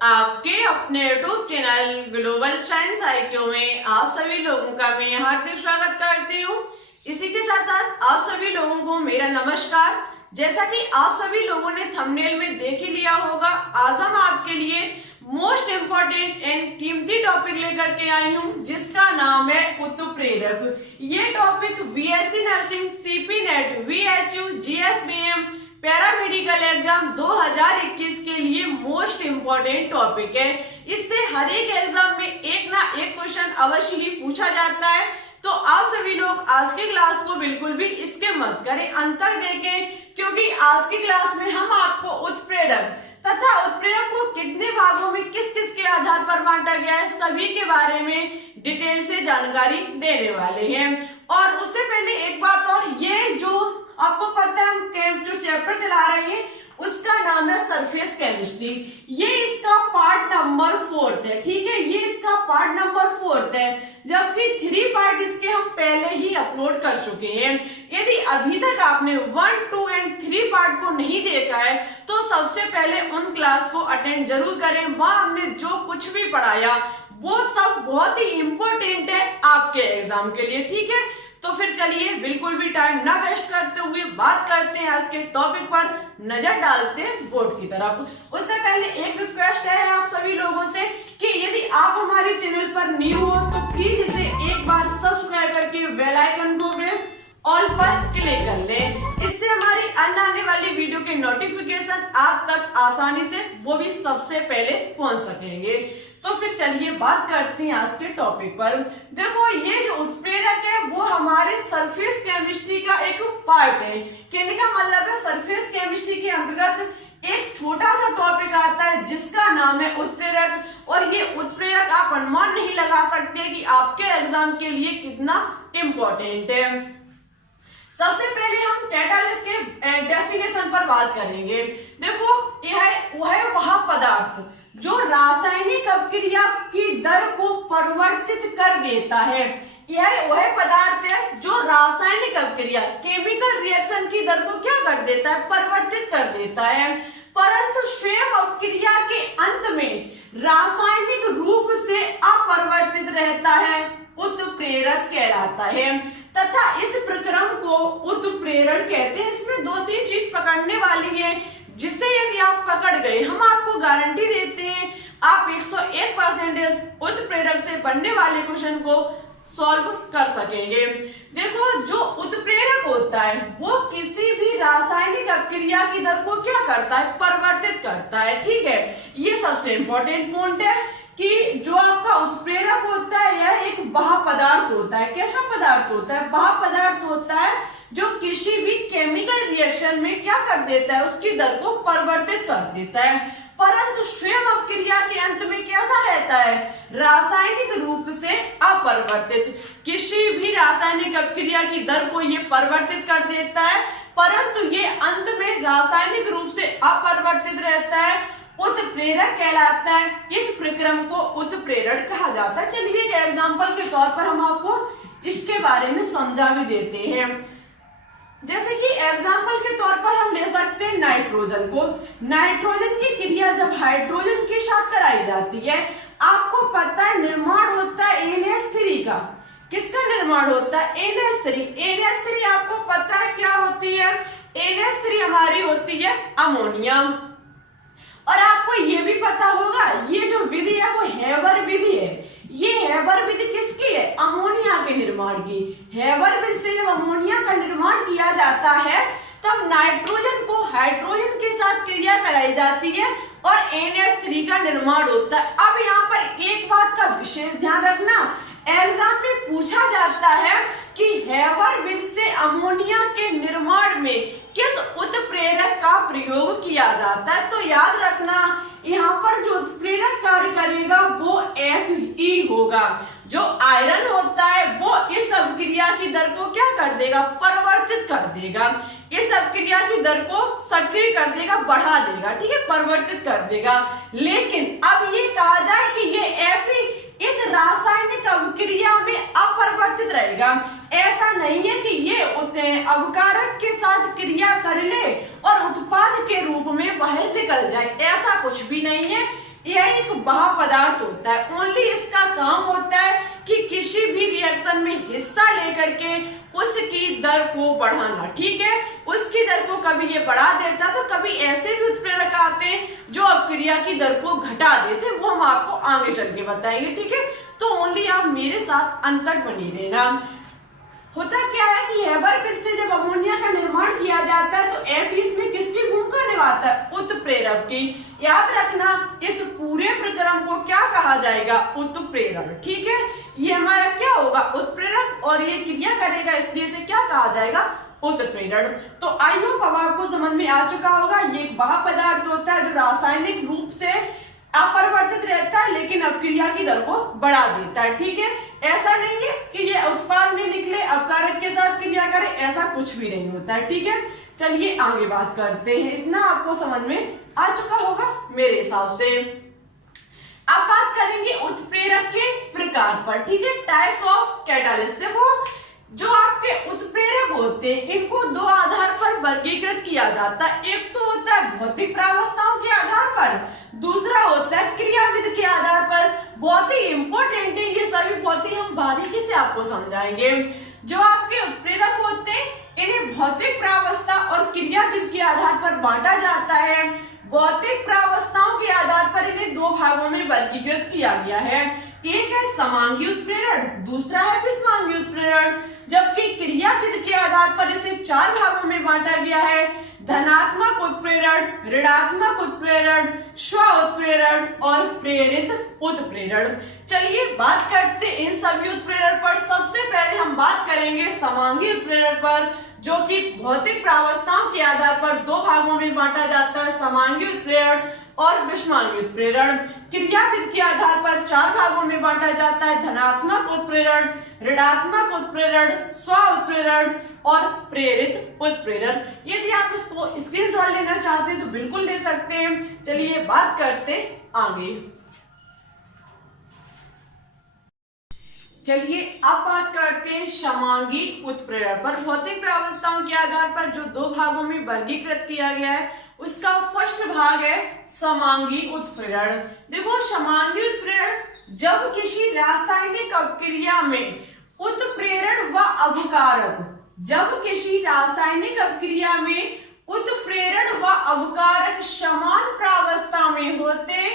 आपके अपने YouTube channel global science IQ में आप सभी लोगों का मैं हार्दिक स्वागत करती हूँ। इसी के साथ साथ आप सभी लोगों को मेरा नमस्कार। जैसा कि आप सभी लोगों ने थंबनेल में देख ही लिया होगा, आज हम आपके लिए मोस्ट इम्पोर्टेंट एंड कीमती टॉपिक लेकर के आई हूँ, जिसका नाम है उत्प्रेरक। ये topic BSc nursing, CP net, VHU, GSBM, paramedical exam 2021 के लिए मोस्ट इम्पोर्टेंट टॉपिक है। इससे हर एक एग्जाम में एक ना एक क्वेश्चन अवश्य ही पूछा जाता है। तो आप सभी लोग आज की क्लास को बिल्कुल भी स्किप मत करें, अंत तक देखें, क्योंकि आज की क्लास में हम आपको उत्प्रेरक तथा उत्प्रेरक को कितने भागों में किस किस के आधार पर बांटा गया है, सभी के बारे में डिटेल से जानकारी देने वाले हैं। और उससे पहले एक बात और, ये जो आपको पता है हम जो चैप्टर चला रहे हैं उसका नाम है सरफेस केमिस्ट्री। ये इसका पार्ट नंबर 4 है, ठीक है, ये इसका पार्ट नंबर 4 है, जबकि 3 पार्ट इसके हम पहले ही अपलोड कर चुके हैं। यदि अभी तक आपने 1, 2 एंड 3 पार्ट को नहीं देखा है तो सबसे पहले उन क्लास को अटेंड जरूर करें। वहां हमने जो कुछ भी पढ़ाया वो सब बहुत ही इंपॉर्टेंट है आपके एग्जाम के लिए, ठीक है। तो फिर चलिए बिल्कुल भी टाइम ना वेस्ट करते हुए बात करते हैं आज के टॉपिक पर, नजर डालते हैं बोर्ड की तरफ। उससे पहले एक रिक्वेस्ट है आप सभी लोगों से कि यदि आप हमारे चैनल पर न्यू हो तो प्लीज इसे एक बार सब्सक्राइब करके बेल आइकन को प्रेस ऑल पर क्लिक कर लें। इससे हमारी अन्य आने वाली वीडियो के नोटिफिकेशन आप तक आसानी से वो भी सबसे पहले पहुंच सकेंगे। तो फिर चलिए बात करते हैं आज के टॉपिक पर। देखो, ये जो उत्प्रेरक है वो हमारे सरफेस केमिस्ट्री का एक पार्ट है। कहने का मतलब है सरफेस केमिस्ट्री के अंतर्गत एक छोटा सा टॉपिक आता है जिसका नाम है उत्प्रेरक। और ये उत्प्रेरक आप अनुमान नहीं लगा सकते कि आपके एग्जाम के लिए कितना इम्पोर्टेंट है। सबसे पहले हम कैटालिस्ट के डेफिनेशन पर बात करेंगे। देखो, वह पदार्थ जो रासायनिक अभिक्रिया की दर को परिवर्तित कर देता है। यह वह पदार्थ है जो रासायनिक अभिक्रिया, केमिकल रिएक्शन की दर को क्या कर देता है, परिवर्तित कर देता है, परंतु स्वयं अभिक्रिया के अंत में रासायनिक रूप से अपरिवर्तित रहता है, उत्प्रेरक कहलाता है। तथा इस प्रक्रम को उत्प्रेरण कहते हैं। इसमें 2-3 चीज पकड़ने वाली है, जिससे यदि आप पकड़ गए, हम आपको गारंटी देते हैं आप 101% उत्प्रेरक से बनने वाले क्वेश्चन को सॉल्व कर सकेंगे। देखो, जो उत्प्रेरक होता है वो किसी भी रासायनिक अभिक्रिया की दर को क्या करता है, परिवर्तित करता है, ठीक है। ये सबसे इंपॉर्टेंट पॉइंट है कि जो आपका उत्प्रेरक होता है यह एक बाह्य पदार्थ होता है। कैसा पदार्थ होता है, बाह्य पदार्थ होता है जो किसी भी केमिकल रिएक्शन में क्या कर देता है, उसकी दर को परिवर्तित कर देता है, परंतु स्वयं अभिक्रिया के अंत में कैसा रहता है, रासायनिक रूप से अपरिवर्तित। किसी भी रासायनिक अभिक्रिया की दर को ये परिवर्तित कर देता है, परंतु ये अंत में रासायनिक रूप से अपरिवर्तित रहता है, उत्प्रेरक कहलाता है। इस प्रक्रम को उत्प्रेरण कहा जाता है। चलिए एक एग्जांपल के तौर पर हम आपको इसके बारे में समझा भी देते हैं। जैसे कि एग्जांपल के तौर पर हम ले सकते हैं नाइट्रोजन को। नाइट्रोजन की क्रिया जब हाइड्रोजन के साथ कराई जाती है, आपको पता है निर्माण होता है NH3 का। किसका निर्माण होता है, NH3। NH3 आपको पता है क्या होती है, NH3 हमारी होती है अमोनिया। और आपको ये भी पता होगा ये जो विधि है वो हेबर विधि है। ये हेबर विधि किसकी है, अमोनिया के निर्माण की। हेबर विधि से जब अमोनिया का निर्माण किया जाता है तब नाइट्रोजन को हाइड्रोजन के साथ क्रिया कराई जाती है और NH3 का निर्माण होता है। अब यहाँ पर एक बात का विशेष ध्यान रखना, एग्जाम में पूछा जाता है कि हेबर विधि से अमोनिया के निर्माण में किस उत्प्रेरक का प्रयोग किया जाता है। तो याद रखना, यहाँ पर जो उत्प्रेरक कार्य करेगा वो Fe होगा। जो आयरन होता है वो इस अभिक्रिया की दर को क्या कर देगा, परिवर्तित कर देगा, इस अभिक्रिया की दर को सक्रिय कर देगा, बढ़ा देगा, ठीक है, परिवर्तित कर देगा। लेकिन अब ये कहा जाए कि ये Fe इस रासायनिक अभिक्रिया में अपरिवर्तित रहेगा। ऐसा नहीं है कि ये अवकारक के साथ क्रिया कर ले और उत्पाद के रूप में बाहर निकल जाए, ऐसा कुछ भी नहीं है। यह एक बाह्य पदार्थ होता है। ओनली इसका काम होता है कि किसी भी रिएक्शन में हिस्सा लेकर के उसकी दर को बढ़ाना, ठीक है। उसकी दर को कभी ये बढ़ा देता, तो कभी ऐसे भी उत्प्रेरक आते हैं जो अपक्रिया की दर को घटा देते, वो हम आपको आगे चल के बताएंगे, ठीक है। तो ओनली आप मेरे साथ अंत तक बने रहना। होता क्या है कि हैबर फिर से जब अमोनिया का निर्माण किया जाता है तो F इसमें किसकी भूमिका निभाता है? उत्प्रेरक की। याद रखना, इस पूरे प्रक्रम को क्या कहा जाएगा? उत्प्रेरण, ठीक है। ये हमारा क्या होगा? उत्प्रेरक, और ये क्रिया करेगा, इसलिए से क्या कहा जाएगा? उत्प्रेरण। तो आई होप अब आपको समझ में आ चुका होगा। ये एक बाह्य पदार्थ होता है जो रासायनिक रूप से अपरिवर्तित रहता है, लेकिन अपक्रिया की दर को बढ़ा देता है, ठीक है। ऐसा नहीं है कि ये उत्पाद में निकले अपकारक के साथ क्रिया करे, ऐसा कुछ भी नहीं होता है, ठीक है। चलिए आगे बात करते हैं। इतना आपको समझ में आ चुका होगा मेरे हिसाब से। अब बात करेंगे उत्प्रेरक के प्रकार पर, ठीक है। Types of catalyst. देखो, जो आपके उत्प्रेरक होते हैं इनको दो आधार पर वर्गीकृत किया जाता है। एक तो होता है भौतिक प्रावस्थाओं के आधार पर, दूसरा होता है क्रियाविधि के आधार पर। बहुत ही इंपॉर्टेंट है ये सभी, बहुत ही हम बारीकी से आपको समझाएंगे। जो आपके उत्प्रेरक होते हैं इन्हें भौतिक प्रावस्था और क्रियाविधि के आधार पर बांटा जाता है। भौतिक प्रावस्थाओं के आधार पर इन्हें दो भागों में वर्गीकृत किया गया है। एक है समांगी उत्प्रेरण, दूसरा है विषमांगी उत्प्रेरण। जबकि क्रियाविधि के आधार पर इसे चार भागों में बांटा गया है: धनात्मक उत्प्रेरण, ऋणात्मक उत्प्रेरण, स्व उत्प्रेरण और प्रेरित उत्प्रेरण। चलिए बात करते इन सभी उत्प्रेरण पर। सबसे पहले हम बात करेंगे समांगी उत्प्रेरण पर, जो कि भौतिक प्रावस्थाओं के आधार पर दो भागों में बांटा जाता है: समांगी उत्प्रेरण और विषमांगी उत्प्रेरण। क्रियाविधि के आधार पर चार भागों में बांटा जाता है: धनात्मक उत्प्रेरण, ऋणात्मक उत्प्रेरण, स्व उत्प्रेरण और प्रेरित उत्प्रेरण। यदि आप इसको स्क्रीनशॉट लेना चाहते हैं तो बिल्कुल ले सकते हैं। चलिए बात करते आगे। चलिए अब बात करते हैं समांगी उत्प्रेरण पर। भौतिक प्रावस्थाओं के आधार पर जो दो भागों में वर्गीकृत किया गया है उसका फर्स्ट भाग है समांगी उत्प्रेरण। देखो, समांगी उत्प्रेरण जब किसी रासायनिक अपक्रिया में उत्प्रेरण व अवकारक, जब किसी रासायनिक अपक्रिया में उत्प्रेरण व अवकारक समान प्रावस्था में होते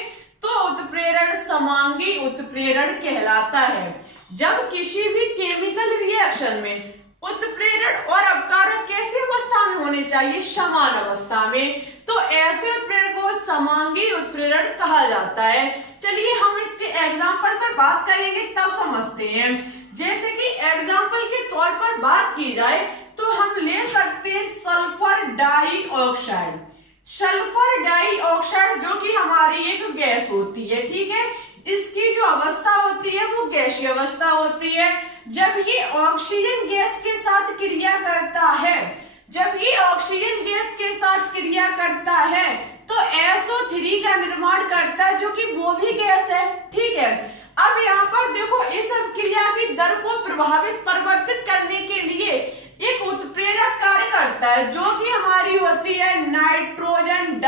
तो उत्प्रेरण समांगी उत्प्रेरण कहलाता है। जब किसी भी केमिकल रिएक्शन में उत्प्रेरण और अपकारक कैसी अवस्था में होने चाहिए? समान अवस्था में, तो ऐसे उत्प्रेरण को समांगी उत्प्रेरण कहा जाता है। चलिए हम इसके एग्जाम्पल पर बात करेंगे तब समझते हैं। जैसे कि एग्जाम्पल के तौर पर बात की जाए तो हम ले सकते हैं सल्फर डाइऑक्साइड। सल्फर डाइऑक्साइड जो कि हमारी एक गैस होती है, ठीक है। इसकी जो अवस्था होती है वो गैसीय अवस्था होती है। जब ये ऑक्सीजन गैस के साथ क्रिया करता है, जब ये ऑक्सीजन गैस के साथ क्रिया करता है तो SO3 का निर्माण करता है, जो कि वो भी गैस है, ठीक है। अब यहाँ पर देखो, इस क्रिया की दर को परिवर्तित करने के लिए एक उत्प्रेरक कार्य करता है, जो कि हमारी होती है nitrogen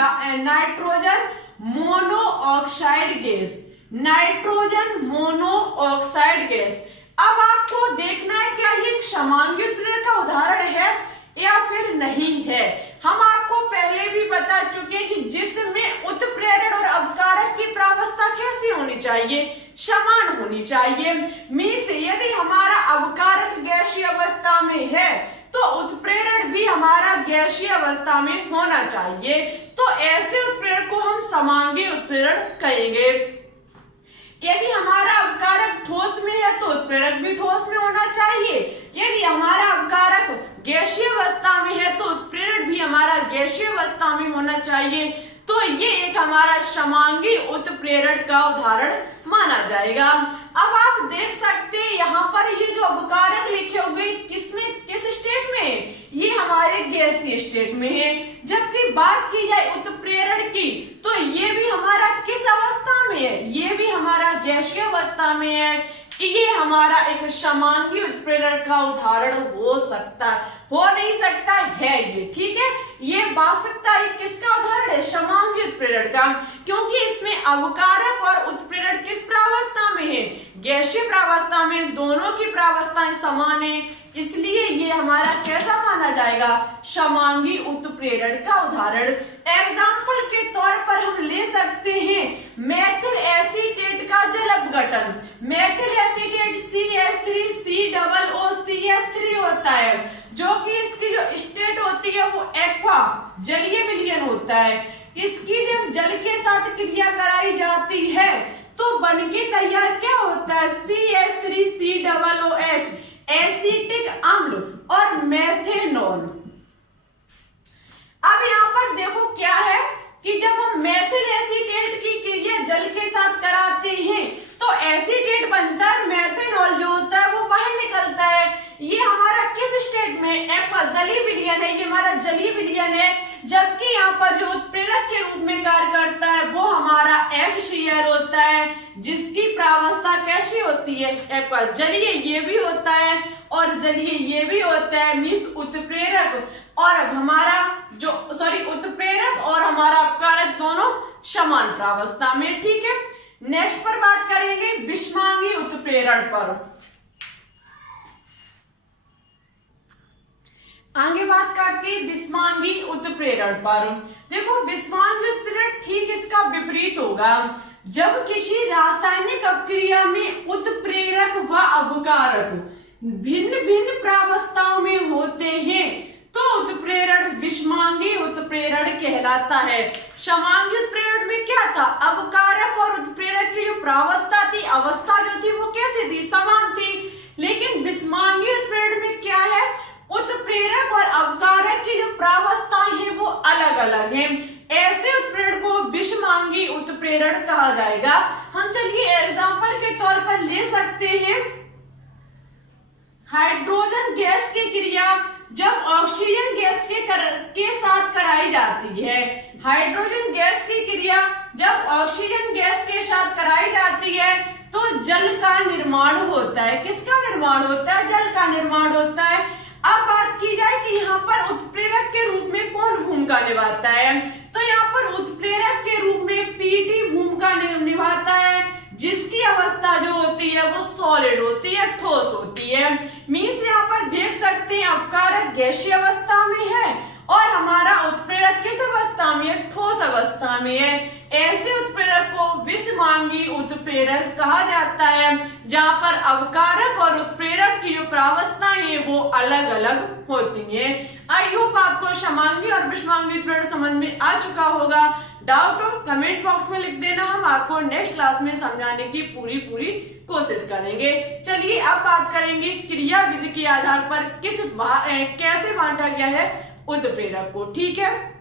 monoxide gas. Nitrogen monoxide gas. अब आपको देखना है क्या ये समांगी उत्प्रेरण का उदाहरण है या फिर नहीं है। हम आपको पहले भी बता चुके हैं कि जिसमें उत्प्रेरण और अपकारक की प्रावस्था कैसी होनी चाहिए? समान होनी चाहिए। मीन्स यदि हमारा अपकारक गैसीय अवस्था में है तो उत्प्रेरण भी हमारा गैसीय अवस्था में होना चाहिए। तो ऐसे उत्प्रेरण को हम समांगी उत्प्रेरण कहेंगे। यदि हमारा अपकारक ठोस में है तो उत्प्रेरक भी ठोस में होना चाहिए। यदि हमारा अपकारक गैसीय अवस्था में है तो उत्प्रेरक भी हमारा गैसीय अवस्था में होना चाहिए। तो ये एक हमारा समांगी उत्प्रेरण का उदाहरण माना जाएगा। अब आप देख सकते हैं यहाँ पर ये जो अपकारक लिखे हुए किस स्टेट में? ये हमारे गैसीय स्टेट में है। जबकि बात की जाए उत्प्रेरण की तो ये भी हमारा किस अवस्था में है? ये भी हमारा गैसीय अवस्था में है। ये हमारा एक समांगी उत्प्रेरण का उदाहरण हो सकता है, हो नहीं सकता है ये, ठीक है। ये वास्तविकता किसका उदाहरण है? समांगी उत्प्रेरण का। क्योंकि इसमें अवकारक और उत्प्रेरक किस प्रावस्था में है, गैसीय प्रावस्था में। दोनों की प्रावस्थाएं समान है, इसलिए ये हमारा कैसा माना जाएगा, समांगी उत्प्रेरण का उदाहरण। एग्जाम्पल के तौर पर हम ले सकते हैं मेथिल एसीटेट का जल अपघटन। मेथिल एसीटेट CH3COOCH3 होता है, जो कि इसकी जो स्टेट होती है वो एक्वा जलीय विलयन होता है। इसकी जब जल के साथ क्रिया कराई जाती है तो बनके तैयार क्या होता है, CH3COOH एसिटिक अम्ल और मेथेनॉल। अब यहाँ पर देखो क्या है कि जब हम मेथिल एसीटेट की क्रिया जल के साथ कराते हैं तो एसीटेट बनता है, मेथेनॉल जो होता है वो बाहर निकलता है। ये हमारा किस स्टेट में, एक्वा जलीय विलयन है, ये हमारा जलीय विलयन है। जबकि यहाँ पर जो उत्प्रेरक के रूप में कार्य करता है वो हमारा HCl होता है, जिसकी प्रावस्था कैसी होती है, एक्वा जलीय ये भी होता है और जलीय ये भी होता है, मींस उत्प्रेरक और हमारा जो उत्प्रेरक और हमारा अपकारक दोनों समान प्रावस्था में। ठीक है, नेक्स्ट पर बात करेंगे विषमांगी उत्प्रेरण पर। आगे बात करते हैं विषमांगी उत्प्रेरण पर। देखो विषमांगी उत्प्रेरण ठीक इसका विपरीत होगा। जब किसी रासायनिक अपक्रिया में उत्प्रेरक व अपकारक भिन्न भिन्न प्रावस्थाओं में होते हैं तो उत्प्रेरण विषमांगी उत्प्रेरण कहलाता है। समांगी उत्प्रेरण में क्या था, अपकारक और उत्प्रेरक की जो प्रावस्था थी, अवस्था जो थी वो कैसी थी, समान थी। लेकिन विषमांगी उत्प्रेरण में क्या है, उत्प्रेरक और अपकारक की जो प्रावस्था है वो अलग अलग है। ऐसे उत्प्रेरण को विषमांगी उत्प्रेरण कहा जाएगा। हम चलिए एग्जांपल के तौर पर ले सकते हैं हाइड्रोजन गैस की क्रिया जब ऑक्सीजन गैस के साथ कराई जाती है। हाइड्रोजन गैस की क्रिया जब ऑक्सीजन गैस के साथ कराई जाती है तो जल का निर्माण होता है। किसका निर्माण होता है, जल का निर्माण होता है। अब बात की जाए कि यहाँ पर उत्प्रेरक के रूप में कौन भूमिका निभाता है, तो यहाँ पर उत्प्रेरक के रूप में पीटी भूमिका निभाता है, जिसकी अवस्था जो होती है वो सॉलिड होती है, ठोस होती है। मींस यहाँ पर देख सकते हैं अपकारक गैसीय अवस्था में है और हमारा उत्प्रेरक किस अवस्था में है, ठोस अवस्था में है। ऐसे उत्प्रेरक को विषमांगी उत्प्रेरक कहा जाता है, जहाँ पर अपकारक और उत्प्रेरक की जो प्रावस्था है वो अलग अलग होती है। आई होप आपको समांगी और विषमांगी उत्प्रेरक समझ में आ चुका होगा। डाउट हो कमेंट बॉक्स में लिख देना, हम आपको नेक्स्ट क्लास में समझाने की पूरी कोशिश करेंगे। चलिए अब बात करेंगे क्रिया विधि के आधार पर कैसे बांटा गया है उत्प्रेरक को। ठीक है,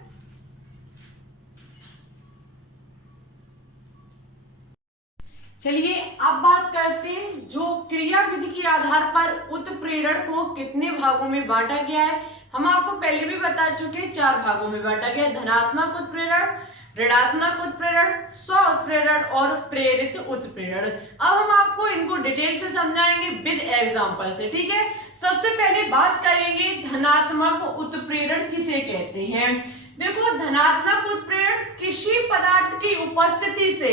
चलिए अब बात करते हैं जो क्रिया विधि के आधार पर उत्प्रेरण को कितने भागों में बांटा गया है। हम आपको पहले भी बता चुके हैं 4 भागों में बांटा गया है, धनात्मक उत्प्रेरण, ऋणात्मक उत्प्रेरण, स्व उत्प्रेरण और प्रेरित उत्प्रेरण। अब हम आपको इनको डिटेल से समझाएंगे विद एग्जांपल से। ठीक है, सबसे पहले बात करेंगे धनात्मक उत्प्रेरण किसे कहते हैं। देखो धनात्मक उत्प्रेरण किसी पदार्थ की उपस्थिति से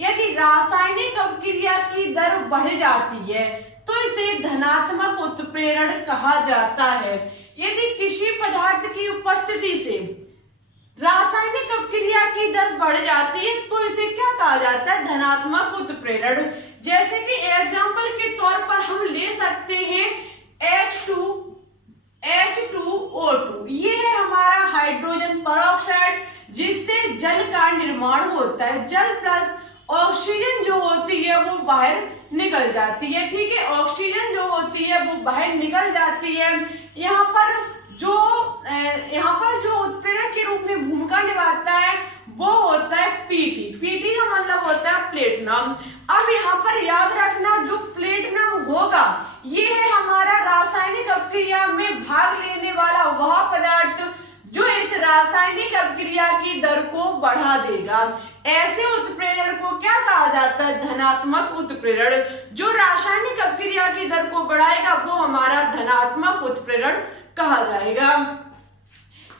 यदि रासायनिक अपक्रिया की दर बढ़ जाती है तो इसे धनात्मक उत्प्रेरण कहा जाता है। यदि किसी पदार्थ की उपस्थिति से रासायनिक अपक्रिया की दर बढ़ जाती है तो इसे क्या कहा जाता है, धनात्मक उत्प्रेरण। जैसे कि एग्जांपल के तौर पर हम ले सकते हैं H2O2, ये है हमारा हाइड्रोजन परऑक्साइड, जिससे जल का निर्माण होता है। जल प्लस ऑक्सीजन जो होती है वो बाहर निकल जाती है। ठीक है, ऑक्सीजन जो होती है वो बाहर निकल जाती है। यहाँ पर जो उत्प्रेरक के रूप में भूमिका निभाता है वो होता है पीटी। पीटी का मतलब होता है प्लेटिनम। अब यहाँ पर याद रखना जो प्लेटिनम होगा ये है हमारा रासायनिक अपक्रिया में भाग लेने वाला वह पदार्थ जो इस रासायनिक अपक्रिया की दर को बढ़ा देगा। ऐसे उत्प्रेरण को क्या कहा जाता है, धनात्मक उत्प्रेरण। जो रासायनिक अपक्रिया की दर को बढ़ाएगा वो हमारा धनात्मक उत्प्रेरण कहा जाएगा।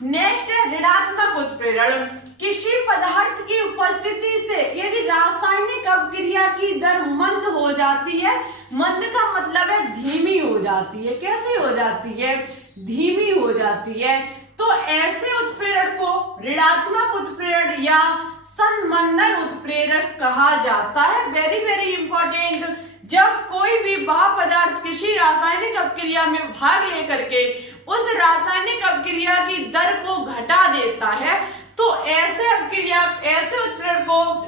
नेक्स्ट है ऋणात्मक उत्प्रेरण। किसी पदार्थ की उपस्थिति से यदि रासायनिक अपक्रिया की दर मंद हो जाती है, मंद का मतलब है धीमी हो जाती है। कैसे हो जाती है? धीमी हो जाती है। तो ऐसे उत्प्रेरण को ऋणात्मक उत्प्रेरण या संमंदन उत्प्रेरण कहा जाता है। Very very important. जब कोई भी वह पदार्थ किसी रासायनिक अपक्रिया में भाग लेकर के उस रासायनिक अपक्रिया की दर को घटा देता है, तो ऐसे उत्प्रेरण को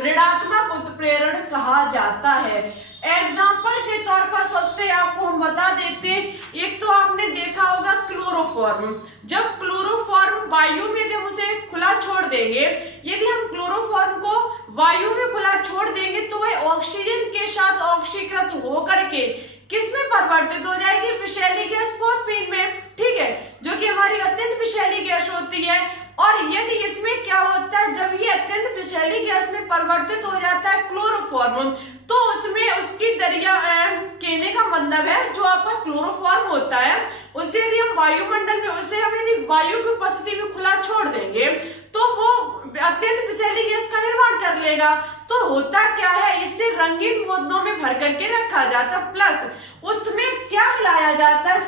ऋणात्मक उत्प्रेरण कहा जाता है। एग्जाम्पल के तौर पर सबसे आपको हम बता देते हैं, एक तो आपने देखा होगा क्लोरोफॉर्म। जब क्लोरोफॉर्म वायु में हम उसे खुला छोड़ देंगे, यदि हम क्लोरोफॉर्म को वायु में खुला छोड़ देंगे तो वह ऑक्सीजन के साथ ऑक्सीकृत होकर के किसमें परिवर्तित हो जाएगी? विषैली गैस फॉस्फीन में। ठीक है, जो कि हमारी अत्यंत विषैली गैस होती है। और यदि इसमें क्या होता है, जब ये अत्यंत विषैली गैस में परिवर्तित हो जाता है क्लोरोफॉर्म, तो उसमें उसकी दरिया कहने का मतलब है जो आपका क्लोरोफॉर्म होता है उसे यदि हम वायुमंडल में यदि वायु की उपस्थिति में खुला छोड़ देंगे तो वो अत्यंत विषैली गैस का निर्माण कर लेगा। तो होता क्या है, इससे रंगीन बोतलों में भर करके रखा जाता है, प्लस उसमें क्या मिलाया जाता है?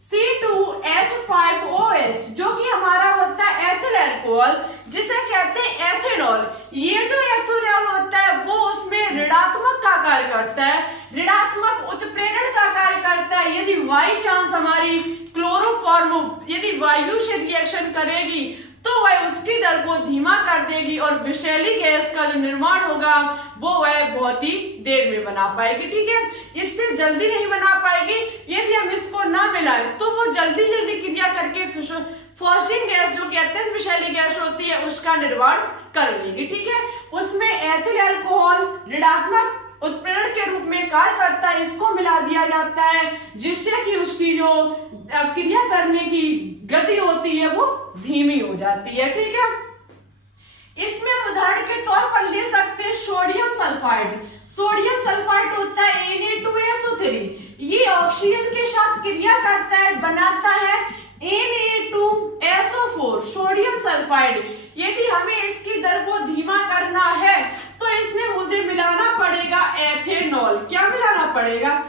C2H5OH, जो कि हमारा होता है एथिल अल्कोहल, जिसे कहते हैं एथेनॉल। ये जो एथेनॉल होता है वो उसमें ऋणात्मक का कार्य करता है, ऋणात्मक उत्प्रेरण का कार्य करता है। यदि बाई चांस हमारी क्लोरोफॉर्म यदि वायु से रिएक्शन करेगी तो वह उसकी दर को धीमा कर देगी और विषैली गैस का जो निर्माण होगा वो वह बहुत ही देर में बना पाएगी। ठीक है, इससे जल्दी नहीं बना पाएगी। यदि हम इसको ना मिलाएं तो वो जल्दी क्रिया करके फॉस्फिन गैस जो कि अत्यंत विषैली गैस होती है उसका निर्माण कर लेगी। ठीक है, उसमें एथिल अल्कोहल ऋणात्मक उत्प्रेरण के रूप में कार्य करता है, इसको मिला दिया जाता है जिससे कि उसकी जो क्रिया करने की गति होती है वो धीमी हो जाती है। ठीक है, इसमें उदाहरण के तौर पर ले सकते हैं सोडियम सल्फाइड। सोडियम सल्फाइड होता है Na2SO3, ये ऑक्सीजन के साथ क्रिया करता है, बनाता है Na2SO4 सोडियम सल्फाइड। यदि हमें इसकी दर को धीमा करना है तो इसमें मुझे मिलाना पड़ेगा एथेनॉल। क्या मिलाना पड़ेगा?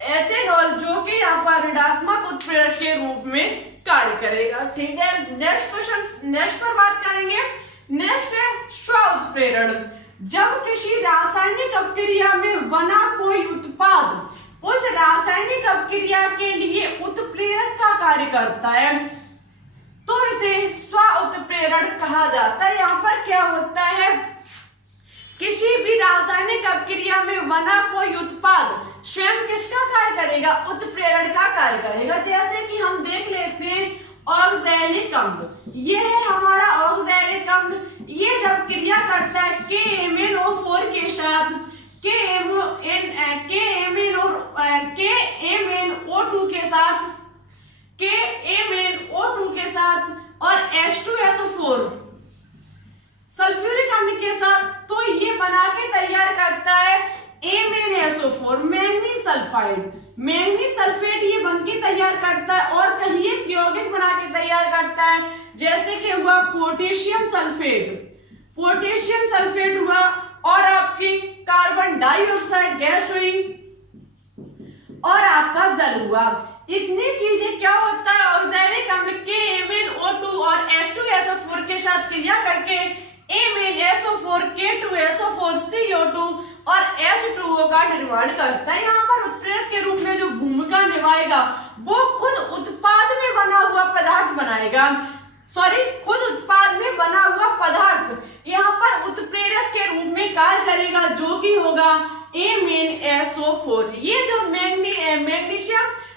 एथेनॉल, जो कि यहाँ पर ऋणात्मक उत्प्रेरक के रूप में कार्य करेगा। ठीक है, नेक्स्ट पर बात करेंगे। नेक्स्ट है स्व उत्प्रेरण। जब किसी रासायनिक अपक्रिया में बना कोई उत्पाद उस रासायनिक अपक्रिया के लिए उत्प्रेरक का कार्य करता है तो इसे स्व उत्प्रेरण कहा जाता है। यहाँ पर क्या होता है, किसी भी रासायनिक अपक्रिया में बना कोई उत्पाद स्वयं किसका कार्य करेगा? उत्प्रेरण का कार्य करेगा। जैसे कि हम देख लेते हैं ऑक्सैलिक अम्ल, ये है हमारा ऑक्सैलिक अम्ल। ये जब क्रिया करता है KMnO4 के साथ KMnO2 के साथ और H2SO4 सल्फ्यूरिक अम्ल के साथ, तो ये बना के तैयार करता है MnSO4 manganese sulphide. Manganese sulphate ये बन के तैयार करता है और कहीं एक यौगिक बना के तैयार करता है, जैसे कि हुआ पोटेशियम सल्फेट हुआ और आपकी कार्बन डाइऑक्साइड गैस हुई और आपका जल हुआ। इतनी चीजें क्या होता है, ऑक्सैलिक अम्ल KMnO2 और H2SO4 के साथ क्रिया करके MnSO4 K2SO4 CO2 और H2O का निर्माण करता है। यहाँ पर उत्प्रेरक के रूप में जो भूमिका निभाएगा वो खुद उत्पाद में बना हुआ पदार्थ बनाएगा, खुद उत्पाद में बना हुआ पदार्थ यहाँ पर उत्प्रेरक के रूप में कार्य करेगा, जो कि होगा MnSO4। ये जो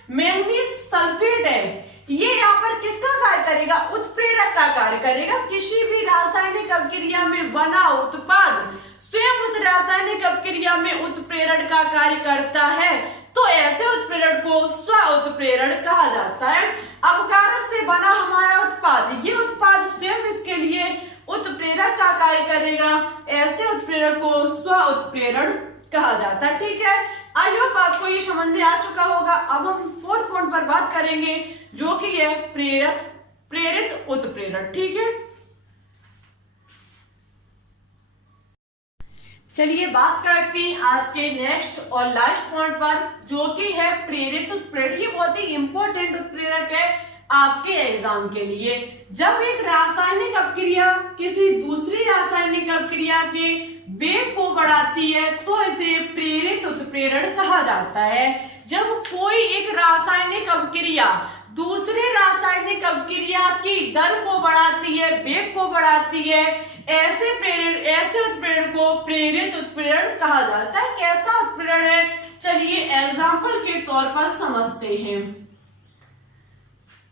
मैंगनीज सल्फेट है ये यहाँ पर किसका कार्य करेगा? उत्प्रेरक का कार्य करेगा। किसी भी रासायनिक अपक्रिया में बना उत्पाद स्वयं उस रासायनिक अपक्रिया में उत्प्रेरण का कार्य करता है, तो ऐसे उत्प्रेरण को स्व उत्प्रेरण कहा जाता है। अपकारक से बना हमारा उत्पाद, ये उत्पाद स्वयं इसके लिए उत्प्रेरक का कार्य करेगा, ऐसे उत्प्रेरण को स्व उत्प्रेरण कहा जाता है। ठीक है, आई होप आपको ये समझ में आ चुका होगा। अब हम फोर्थ पॉइंट पर बात करेंगे, जो कि है प्रेरित उत्प्रेरण। ठीक है, चलिए बात करते हैं आज के नेक्स्ट और लास्ट पॉइंट पर, जो कि है प्रेरित उत्प्रेरण। ये बहुत ही इंपॉर्टेंट उत्प्रेरक है आपके एग्जाम के लिए। जब एक रासायनिक अपक्रिया किसी दूसरी रासायनिक अपक्रिया के वेग को बढ़ाती है तो इसे प्रेरित उत्प्रेरण कहा जाता है। जब कोई एक रासायनिक अपक्रिया दूसरे रासायनिक अपक्रिया की दर को बढ़ाती है, वेग को बढ़ाती है, ऐसे उत्प्रेरण को प्रेरित उत्प्रेरण कहा जाता है। कैसा उत्प्रेरण है, चलिए एग्जाम्पल के तौर पर समझते हैं।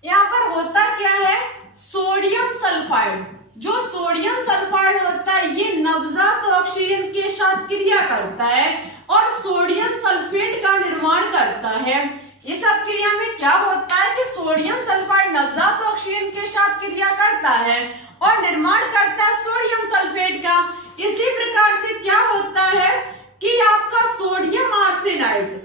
यहाँ पर होता क्या है, सोडियम सल्फाइड। जो सोडियम सल्फाइड होता है ये नवजात ऑक्सीजन के साथ क्रिया करता है और सोडियम सल्फेट का निर्माण करता है। इस अपक्रिया में क्या होता है कि सोडियम सल्फाइड नवजात ऑक्सीजन के साथ क्रिया करता है और निर्माण करता है सोडियम सल्फेट का। इसी प्रकार से क्या होता है कि आपका सोडियम आर्सेनाइड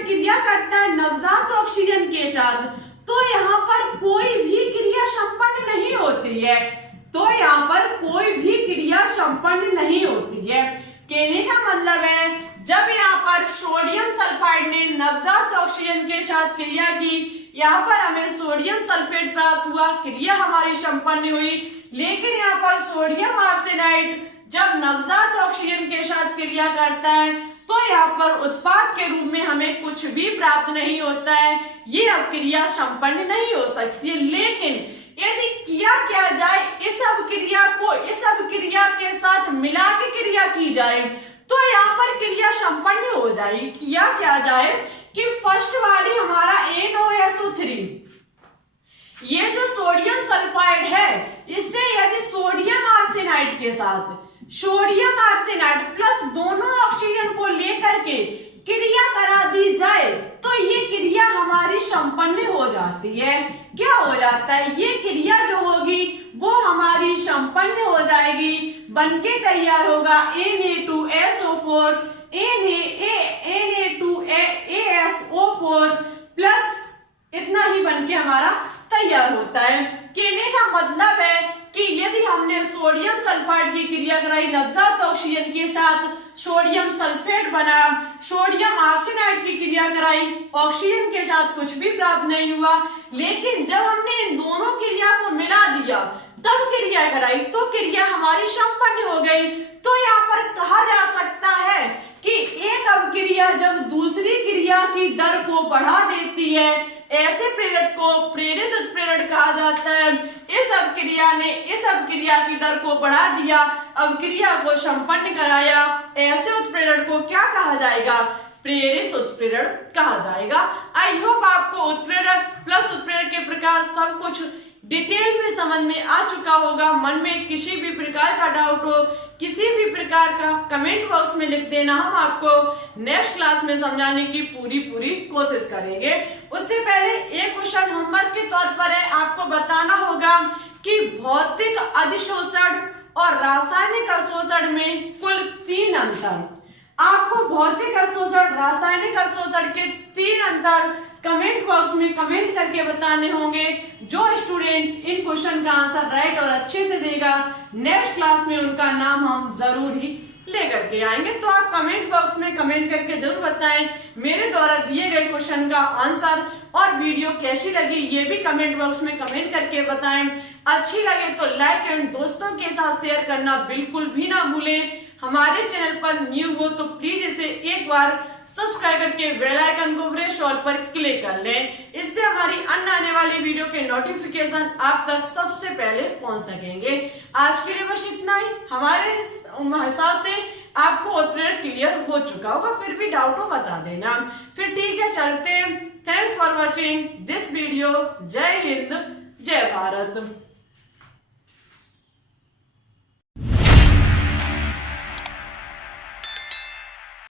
क्रिया करता है नवजात ऑक्सीजन के साथ, तो यहाँ पर कोई भी क्रिया संपन्न नहीं होती है। कहने का मतलब है, जब यहाँ पर सोडियम सल्फाइड ने नवजात ऑक्सीजन के साथ क्रिया की, यहाँ पर हमें सोडियम सल्फेट प्राप्त हुआ, क्रिया हमारी संपन्न हुई। लेकिन यहाँ पर सोडियम आर्सेनाइड जब नवजात ऑक्सीजन के साथ क्रिया करता है तो यहाँ पर उत्पाद के रूप में हमें कुछ भी प्राप्त नहीं होता है, ये अपक्रिया संपन्न नहीं हो सकती। लेकिन यदि किया जाए इस अपक्रिया के साथ मिला के क्रिया की जाए तो यहाँ पर क्रिया संपन्न हो जाएगी। क्या जाए कि फर्स्ट वाली हमारा NOSO3, ये जो सोडियम सल्फाइड है, इससे यदि सोडियम आर्सेनाइड प्लस दोनों ऑक्सीजन को लेकर के क्रिया करा दी जाए तो ये क्रिया हमारी संपन्न हो जाती है। क्या हो जाता है, ये क्रिया जो होगी वो हमारी संपन्न हो जाएगी, बनके तैयार होगा Na2SO4 Na2ASO4 प्लस इतना ही बनके हमारा तैयार होता है। कहने का मतलब है कि यदि हमने सोडियम सल्फाइड की क्रिया कराई नवजात ऑक्सीजन के साथ, सोडियम सल्फेट बना, सोडियम आर्सेनाइड की क्रिया कराई, ऑक्सीजन के साथ कुछ भी प्राप्त नहीं हुआ। लेकिन जब हमने इन दोनों क्रिया को मिला दिया तब क्रिया कराई तो क्रिया हमारी संपन्न हो गई। तो यहाँ पर कहा जा सकता है कि एक अपक्रिया जब दूसरी क्रिया की दर को बढ़ा देती है, ऐसे प्रेरित को प्रेरित उत्प्रेरण कहा जाता है। इस अपक्रिया ने इस अपक्रिया की दर को बढ़ा दिया, अपक्रिया को संपन्न कराया, ऐसे उत्प्रेरण को क्या कहा जाएगा, प्रेरित उत्प्रेरण कहा जाएगा। आई होप आपको उत्प्रेरण प्लस उत्प्रेरण के प्रकार सब कुछ डिटेल में समझ में आ चुका होगा। मन में किसी भी प्रकार का डाउट हो, किसी भी प्रकार का कमेंट बॉक्स में लिख देना, हम आपको नेक्स्ट क्लास में समझाने की पूरी कोशिश करेंगे। उससे पहले एक क्वेश्चन होमवर्क के तौर पर है, आपको बताना होगा कि भौतिक अधिशोषण और रासायनिक अवशोषण में कुल 3 अंतर। आपको भौतिक अवशोषण रासायनिक अवशोषण के 3 अंतर कमेंट बॉक्स में कमेंट करके बताने होंगे। जो स्टूडेंट इन क्वेश्चन का आंसर राइट और अच्छे से देगा, नेक्स्ट क्लास में उनका नाम हम जरूर ही लेकर के आएंगे। तो आप कमेंट बॉक्स में कमेंट करके जरूर बताएं मेरे द्वारा दिए गए क्वेश्चन का आंसर, और वीडियो कैसी लगी ये भी कमेंट बॉक्स में कमेंट करके बताएं। अच्छी लगे तो लाइक एंड दोस्तों के साथ शेयर करना बिल्कुल भी ना भूलें। हमारे चैनल पर न्यू हो तो प्लीज इसे एक बार सब्सक्राइब करके बेल आइकन को प्रेस ऑल पर क्लिक कर लें। इससे हमारी अन्य आने वाली वीडियो के नोटिफिकेशन आप तक सबसे पहले पहुंच सकेंगे। आज के लिए बस इतना ही। हमारे हिसाब से आपको उत्प्रेरण क्लियर हो चुका होगा, फिर भी डाउट हो बता देना। फिर ठीक है, चलते हैं। Thanks for watching this video. जय हिंद, जय भारत।